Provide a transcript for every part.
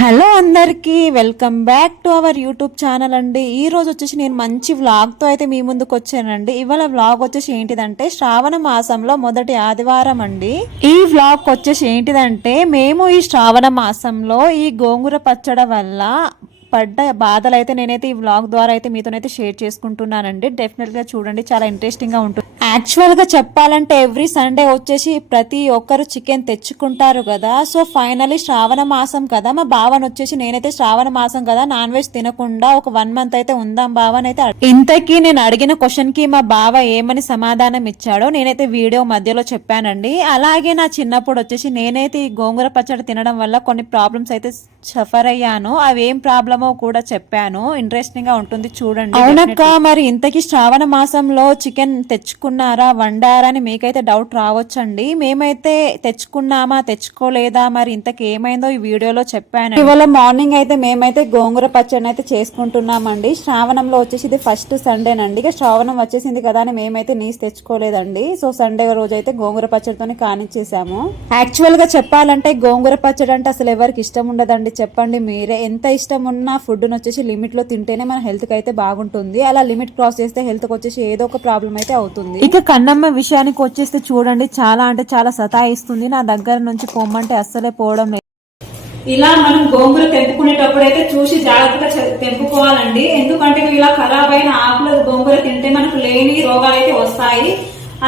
Hello అందరికీ welcome back to our YouTube channel అండి. ఈ రోజు వచ్చేసి నేను మంచి వ్లాగ్తో అయితే మీ ముందుకు వచ్చానండి. ఇవాళ వ్లాగ్ వచ్చేసి ఏంటిదంటే శ్రావణ మాసంలో మొదటి ఆదివారం అండి. ఈ వ్లాగ్ వచ్చేసి ఏంటిదంటే మేము ఈ శ్రావణ మాసంలో ఈ గోంగూర పచ్చడి వల్ల పడ్డ బాధలు అయితే నేనైతే ఈ వ్లాగ్ ద్వారా అయితే మీతోనైతే షేర్ చేసుకుంటున్నానండి. డెఫినెట్గా చూడండి చాలా ఇంట్రెస్టింగ్గా ఉంటుంది. యాక్చువల్గా చెప్పాలంటే ఎవ్రీ సండే వచ్చేసి ప్రతి ఒక్కరు చికెన్ తెచ్చుకుంటారు కదా. సో ఫైనలీ శ్రావణ మాసం కదా. మా బావన్ వచ్చేసి నేనైతే శ్రావణ మాసం కదా. నాన్ వెజ్ తినకుండా ఒక వన్ మంత్ అయితే ఉందాం బావన్ అయితే ఇంతకీ నేను అడిగిన క్వశ్చన్కి మా బావ ఏమని సమాధానం ఇచ్చాడో నేనైతే వీడియో మధ్యలో చెప్పానండి. అలాగే నా చిన్నప్పుడు వచ్చేసి నేనైతే ఈ గోంగూర పచ్చడి తినడం వల్ల కొన్ని ప్రాబ్లమ్స్ అయితే సఫర్ అయ్యాను. అవి ఏం ప్రాబ్లమో కూడా చెప్పాను. ఇంట్రెస్టింగ్గా ఉంటుంది చూడండి అవునక్క మరి ఇంతకీ శ్రావణ మాసంలో చికెన్ తెచ్చుకున్నారా వండారా అని మీకైతే డౌట్ రావచ్చండి. మేమైతే తెచ్చుకున్నామా తెచ్చుకోలేదా మరి ఇంతకు ఏమైందో ఈ వీడియోలో చెప్పాను ఇవాళ మార్నింగ్ అయితే మేమైతే గోంగూర పచ్చడిని అయితే చేసుకుంటున్నామండి. శ్రావణంలో వచ్చేసి ఇది ఫస్ట్ సండేనండి ఇక శ్రావణం వచ్చేసింది కదా అని మేమైతే నీస్ తెచ్చుకోలేదండి. సో సండే రోజు అయితే గోంగూర పచ్చడితోనే కానిచ్చేసాము. యాక్చువల్గా చెప్పాలంటే గోంగూర పచ్చడి అంటే అసలు ఎవరికి ఇష్టం ఉండదండి. చెప్పండి మీరే. ఎంత ఇష్టం ఉన్నా ఫుడ్ వచ్చేసి లిమిట్లో తింటేనే మన హెల్త్కి అయితే బాగుంటుంది. అలా లిమిట్ క్రాస్ చేస్తే హెల్త్కి వచ్చేసి ఏదో ఒక ప్రాబ్లం అయితే అవుతుంది. ఇక కన్నమ్మ విషయానికి వచ్చేస్తే చూడండి చాలా అంటే చాలా సతాయిస్తుంది. నా దగ్గర నుంచి పొమ్మంటే అస్సలే పోవడం లేదు. ఇలా మనం గోంగూర తెంపుకునేటప్పుడు అయితే చూసి జాగ్రత్తగా తెంపుకోవాలండి. ఎందుకంటే ఇలా ఖరాబ్ అయిన ఆకులు గోంగూర తింటే మనకు లేని రోగాలు అయితే వస్తాయి.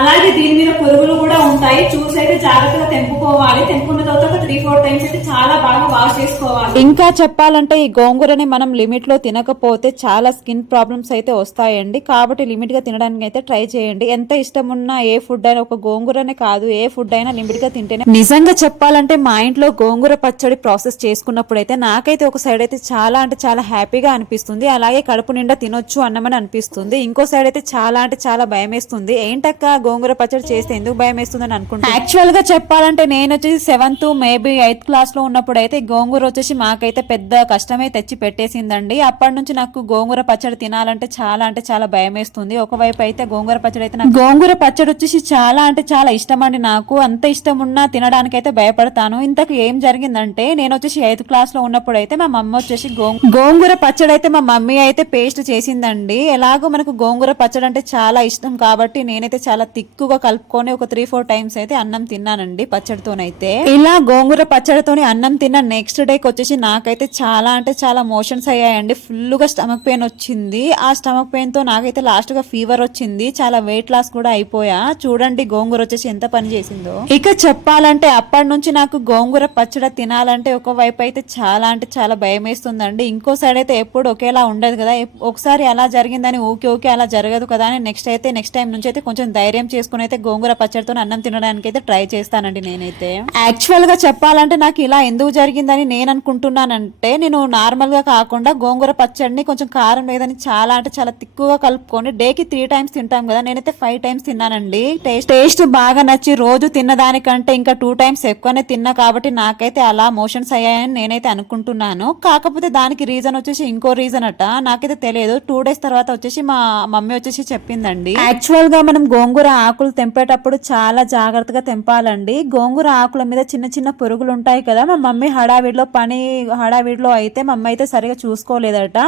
అలాగే దీని మీద పురుగులు కూడా ఉంటాయి. చూ అయితే జాగ్రత్తగా తెంపుకోవాలి. తెంపుకున్న తర్వాత ఒక త్రీ ఫోర్ టైమ్స్ అయితే చాలా బాగా వాష్ చేసుకోవాలి. ఇంకా చెప్పాలంటే ఈ గోంగూరని మనం లిమిట్లో తినకపోతే చాలా స్కిన్ ప్రాబ్లమ్స్ అయితే వస్తాయండి. కాబట్టి లిమిట్గా తినడానికి అయితే ట్రై చేయండి. ఎంత ఇష్టం ఉన్నా ఏ ఫుడ్ అయినా ఒక గోంగూరనే కాదు ఏ ఫుడ్ అయినా లిమిట్గా తింటేనే నిజంగా చెప్పాలంటే మా ఇంట్లో గోంగూర పచ్చడి ప్రాసెస్ చేసుకున్నప్పుడు అయితే నాకైతే ఒక సైడ్ అయితే చాలా అంటే చాలా హ్యాపీగా అనిపిస్తుంది. అలాగే కడుపు నిండా తినొచ్చు అన్నమని అనిపిస్తుంది. ఇంకో సైడ్ అయితే చాలా అంటే చాలా భయం వేస్తుంది ఏంటక్క గోంగూర పచ్చడి చేస్తే ఎందుకు భయం వేస్తుందని అనుకుంటా యాక్చువల్గా చెప్పాలంటే నేను వచ్చేసి సెవెంత్ మేబీ ఎయిత్ క్లాస్లో ఉన్నప్పుడు అయితే గోంగూర వచ్చేసి మాకైతే పెద్ద కష్టమే తెచ్చి పెట్టేసిందండి. అప్పటి నుంచి నాకు గోంగూర పచ్చడి తినాలంటే చాలా అంటే చాలా భయం వేస్తుంది ఒకవైపు అయితే గోంగూర పచ్చడి అయితే నాకు గోంగూర పచ్చడి వచ్చేసి చాలా అంటే చాలా ఇష్టం అండి నాకు. అంత ఇష్టం ఉన్నా తినడానికి అయితే భయపడతాను. ఇంతకు ఏం జరిగిందంటే నేను వచ్చేసి ఎయిత్ క్లాస్లో ఉన్నప్పుడు అయితే మా మమ్మీ వచ్చేసి గోంగూర గోంగూర పచ్చడి అయితే మా మమ్మీ అయితే పేస్ట్ చేసిందండి. ఎలాగో మనకు గోంగూర పచ్చడి అంటే చాలా ఇష్టం కాబట్టి నేనైతే చాలా తిక్కుగా కలుపుకొని ఒక త్రీ ఫోర్ టైమ్స్ అయితే అన్నం తిన్నానండి పచ్చడితోనైతే. ఇలా గోంగూర పచ్చడితోని అన్నం తిన్న నెక్స్ట్ డేకి వచ్చేసి నాకైతే చాలా అంటే చాలా మోషన్స్ అయ్యాయండి. ఫుల్గా స్టమక్ పెయిన్ వచ్చింది. ఆ స్టమక్ పెయిన్తో నాకైతే లాస్ట్గా ఫీవర్ వచ్చింది. చాలా వెయిట్ లాస్ కూడా అయిపోయా. చూడండి గోంగూర వచ్చేసి ఎంత పని చేసిందో. ఇక చెప్పాలంటే అప్పటి నుంచి నాకు గోంగూర పచ్చడి తినాలంటే ఒక వైపు అయితే చాలా అంటే చాలా భయం వేస్తుందండి. ఇంకో సైడ్ అయితే ఎప్పుడు ఒకేలా ఉండదు కదా. ఒకసారి అలా జరిగిందని ఊకే ఊకే అలా జరగదు కదా అని నెక్స్ట్ అయితే నెక్స్ట్ టైం నుంచి అయితే కొంచెం ధైర్యం చేసుకుని అయితే గోంగూర పచ్చడితో అన్నం తినడానికి అయితే ట్రై చేస్తానండి నేనైతే. యాక్చువల్గా చెప్పాలంటే నాకు ఇలా ఎందుకు జరిగిందని నేను అనుకుంటున్నానంటే నేను నార్మల్గా కాకుండా గోంగూర పచ్చడిని కొంచెం కారం లేదని చాలా అంటే చాలా తిక్కుగా కలుపుకొని డేకి త్రీ టైమ్స్ తింటాం కదా. నేనైతే ఫైవ్ టైమ్స్ తిన్నానండి. టేస్ట్ టేస్ట్ బాగా నచ్చి రోజు తిన్నదానికంటే ఇంకా టూ టైమ్స్ ఎక్కువనే తిన్నా కాబట్టి నాకైతే అలా మోషన్స్ అయ్యాయని నేనైతే అనుకుంటున్నాను. కాకపోతే దానికి రీజన్ వచ్చేసి ఇంకో రీజన్ అట. నాకైతే తెలియదు. టూ డేస్ తర్వాత వచ్చేసి మా మమ్మీ వచ్చేసి చెప్పిందండి. యాక్చువల్గా మనం గోంగూర ఆకులు తెంపేటప్పుడు చాలా జాగ్రత్తగా తెంపాలండి. గోంగూర ఆకుల మీద చిన్న చిన్న పురుగులు ఉంటాయి కదా మా మమ్మీ హడావిడిలో పని హడావిడిలో అయితే మా అమ్మ అయితే సరిగా చూసుకోలేదట.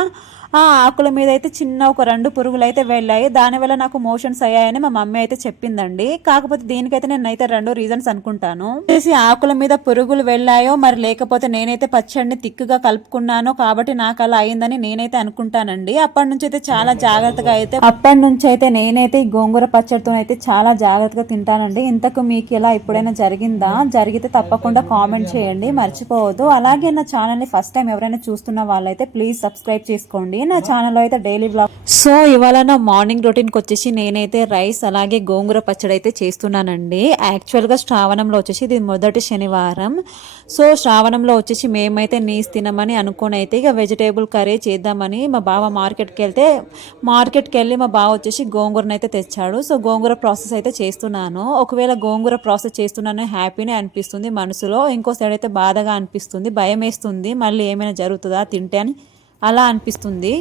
ఆ ఆకుల మీద అయితే చిన్న ఒక రెండు పురుగులు అయితే వెళ్ళాయి దానివల్ల నాకు మోషన్స్ అయ్యాయని మా మమ్మీ అయితే చెప్పిందండి. కాకపోతే దీనికైతే నేను అయితే రెండు రీజన్స్ అనుకుంటాను. చేసి ఆకుల మీద పురుగులు వెళ్ళాయో మరి లేకపోతే నేనైతే పచ్చడిని తిక్కుగా కలుపుకున్నానో కాబట్టి నాకు అలా అయిందని నేనైతే అనుకుంటానండి. అప్పటి నుంచి అయితే చాలా జాగ్రత్తగా అయితే అప్పటి నుంచి అయితే నేనైతే ఈ గోంగూర పచ్చడితో అయితే చాలా జాగ్రత్తగా తింటానండి. ఇంతకు మీకు ఇలా ఎప్పుడైనా జరిగిందా? జరిగితే తప్పకుండా కామెంట్ చేయండి. మర్చిపోవద్దు. అలాగే నా ఛానల్ని ఫస్ట్ టైం ఎవరైనా చూస్తున్న వాళ్ళైతే ప్లీజ్ సబ్స్క్రైబ్ చేసుకోండి. నా ఛానల్ అయితే డైలీ బ్లాగ్ సో ఇవాళ నా మార్నింగ్ రొటీన్కి వచ్చేసి నేనైతే రైస్ అలాగే గోంగూర పచ్చడి అయితే చేస్తున్నానండి. యాక్చువల్గా శ్రావణంలో వచ్చేసి ఇది మొదటి శనివారం. సో శ్రావణంలో వచ్చేసి మేమైతే నీస్ తినమని అనుకుని అయితే ఇక వెజిటేబుల్ కర్రీ చేద్దామని మా బావ మార్కెట్కి వెళ్తే మార్కెట్కి వెళ్ళి మా బావ వచ్చేసి గోంగూరను అయితే తెచ్చాడు. సో గోంగూర ప్రాసెస్ అయితే చేస్తున్నాను. ఒకవేళ గోంగూర ప్రాసెస్ చేస్తున్నాను హ్యాపీనే అనిపిస్తుంది మనసులో. ఇంకో సైడ్ అయితే బాధగా అనిపిస్తుంది భయం వేస్తుంది మళ్ళీ ఏమైనా జరుగుతుందా తింటే అని అలా అనిపిస్తుంది.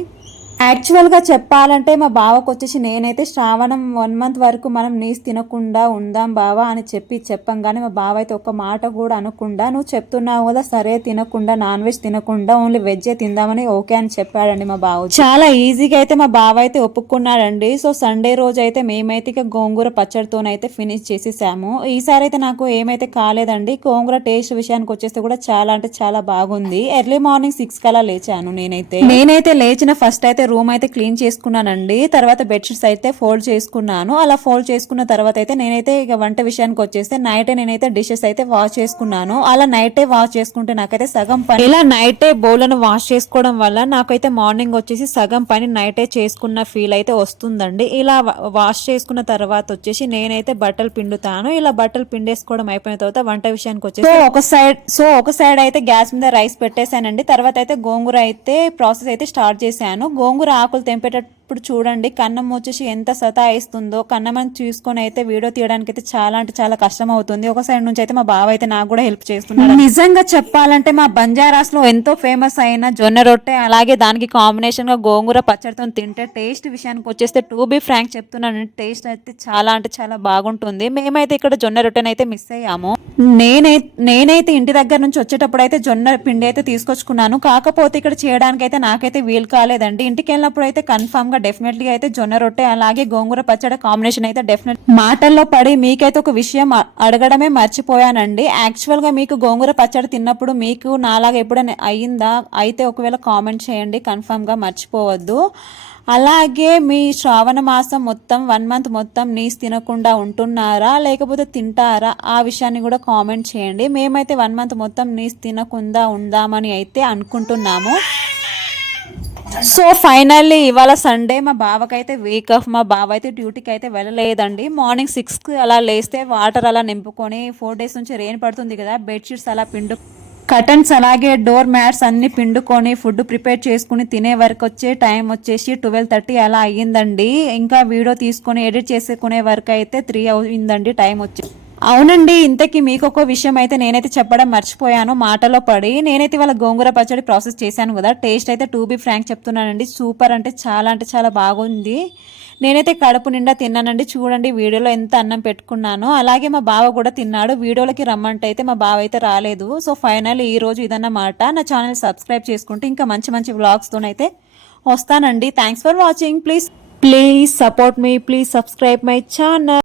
యాక్చువల్గా చెప్పాలంటే మా బావకు వచ్చేసి నేనైతే శ్రావణం వన్ మంత్ వరకు మనం నీస్ తినకుండా ఉందాం బావా అని చెప్పి చెప్పంగానే మా బావ అయితే ఒక మాట కూడా అనకుండా నువ్వు చెప్తున్నావు కదా సరే తినకుండా నాన్ వెజ్ తినకుండా ఓన్లీ వెజ్ తిందామని ఓకే అని చెప్పాడండి మా బావ. చాలా ఈజీగా అయితే మా బావ అయితే ఒప్పుకున్నాడండి. సో సండే రోజు అయితే మేమైతే ఇక గోంగూర పచ్చడితోనైతే ఫినిష్ చేసేసాము. ఈసారి అయితే నాకు ఏమైతే కాలేదండి గోంగూర టేస్ట్ విషయానికి వచ్చేస్తే కూడా చాలా అంటే చాలా బాగుంది. ఎర్లీ మార్నింగ్ సిక్స్ కల్లా లేచాను నేనైతే. నేనైతే లేచిన ఫస్ట్ అయితే రూమ్ అయితే క్లీన్ చేసుకున్నానండి. తర్వాత బెడ్షీట్స్ అయితే ఫోల్డ్ చేసుకున్నాను. అలా ఫోల్డ్ చేసుకున్న తర్వాత అయితే నేనైతే ఇక వంట విషయానికి వచ్చేస్తే నైటే నేనైతే డిషెస్ అయితే వాష్ చేసుకున్నాను అలా నైటే వాష్ చేసుకుంటే నాకైతే సగం పని ఇలా నైటే బౌలను వాష్ చేసుకోవడం వల్ల నాకైతే మార్నింగ్ వచ్చేసి సగం పని నైటే చేసుకున్న ఫీల్ అయితే వస్తుందండి. ఇలా వాష్ చేసుకున్న తర్వాత వచ్చేసి నేనైతే బట్టలు పిండుతాను. ఇలా బట్టలు పిండేసుకోవడం అయిపోయిన తర్వాత వంట విషయానికి వచ్చేసి ఒక సైడ్ సో ఒక సైడ్ అయితే గ్యాస్ మీద రైస్ పెట్టేశానండి. తర్వాత అయితే గోంగూర అయితే ప్రాసెస్ అయితే స్టార్ట్ చేశాను. గోంగూర గోంగూర ఆకులు తెంపేట ఇప్పుడు చూడండి కన్నం వచ్చేసి ఎంత సతాయిస్తుందో. కన్నం అని చూసుకొని అయితే వీడియో తీయడానికి అయితే చాలా అంటే చాలా కష్టం అవుతుంది ఒక సైడ్ నుంచి అయితే మా బావ అయితే నాకు కూడా హెల్ప్ చేస్తున్నాడు. నిజంగా చెప్పాలంటే మా బంజారాస్లో ఎంతో ఫేమస్ అయిన జొన్న రొట్టె అలాగే దానికి కాంబినేషన్గా గోంగూర పచ్చడితో తింటే టేస్ట్ విషయానికి వచ్చేస్తే టూ బీ ఫ్రాంక్ చెప్తున్నాను టేస్ట్ అయితే చాలా అంటే చాలా బాగుంటుంది. మేమైతే ఇక్కడ జొన్న రొట్టెని అయితే మిస్ అయ్యాము. నేనై నేనైతే ఇంటి దగ్గర నుంచి వచ్చేటప్పుడు అయితే జొన్న పిండి అయితే తీసుకొచ్చుకున్నాను. కాకపోతే ఇక్కడ చేయడానికి అయితే నాకైతే వీలు కాలేదండి. ఇంటికి వెళ్ళినప్పుడు అయితే కన్ఫామ్గా డెఫినెట్లీ అయితే జొన్న రొట్టె అలాగే గోంగూర పచ్చడి కాంబినేషన్ అయితే డెఫినెట్ మాటల్లో పడి మీకైతే ఒక విషయం అడగడమే మర్చిపోయానండి. యాక్చువల్గా మీకు గోంగూర పచ్చడి తిన్నప్పుడు మీకు నాలాగా ఎప్పుడైనా అయ్యిందా? అయితే ఒకవేళ కామెంట్ చేయండి. కన్ఫామ్గా మర్చిపోవద్దు. అలాగే మీ శ్రావణ మాసం మొత్తం వన్ మంత్ మొత్తం నీస్ తినకుండా ఉంటున్నారా? లేకపోతే తింటారా? ఆ విషయాన్ని కూడా కామెంట్ చేయండి. మేమైతే వన్ మంత్ మొత్తం నీస్ తినకుండా ఉందామని అయితే అనుకుంటున్నాము. సో ఫైనల్లీ ఇవాళ సండే మా బావకైతే వీక్ ఆఫ్ మా బావ అయితే డ్యూటీకి అయితే వెళ్ళలేదండి మార్నింగ్ సిక్స్కి అలా లేస్తే వాటర్ అలా నింపుకొని ఫోర్ డేస్ నుంచి రెయిన్ పడుతుంది కదా బెడ్షీట్స్ అలా పిండు కటన్స్ అలాగే డోర్ మ్యాట్స్ అన్ని పిండుకొని ఫుడ్ ప్రిపేర్ చేసుకుని తినే వరకు వచ్చే టైం వచ్చేసి ట్వెల్వ్ థర్టీ అలా అయ్యిందండి. ఇంకా వీడియో తీసుకొని ఎడిట్ చేసుకునే వరకు అయితే త్రీ అయిందండి టైం వచ్చి అవునండి ఇంతకీ మీకు ఒక విషయం అయితే నేనైతే చెప్పడం మర్చిపోయాను. మాటలో పడి నేనైతే వాళ్ళ గోంగూర పచ్చడి ప్రాసెస్ చేశాను కదా. టేస్ట్ అయితే టూ బీ ఫ్రాంక్ చెప్తున్నానండి. సూపర్ అంటే చాలా అంటే చాలా బాగుంది. నేనైతే కడుపు నిండా తిన్నానండి. చూడండి వీడియోలో ఎంత అన్నం పెట్టుకున్నానో. అలాగే మా బావ కూడా తిన్నాడు. వీడియోలకి రమ్మంటే అయితే మా బావ అయితే రాలేదు. సో ఫైనల్ ఈ రోజు ఇదన్నమాట నా ఛానల్ సబ్స్క్రైబ్ చేసుకుంటే ఇంకా మంచి మంచి వ్లాగ్స్తోనైతే వస్తానండి. Thanks for watching. Please please support me. Please subscribe my channel.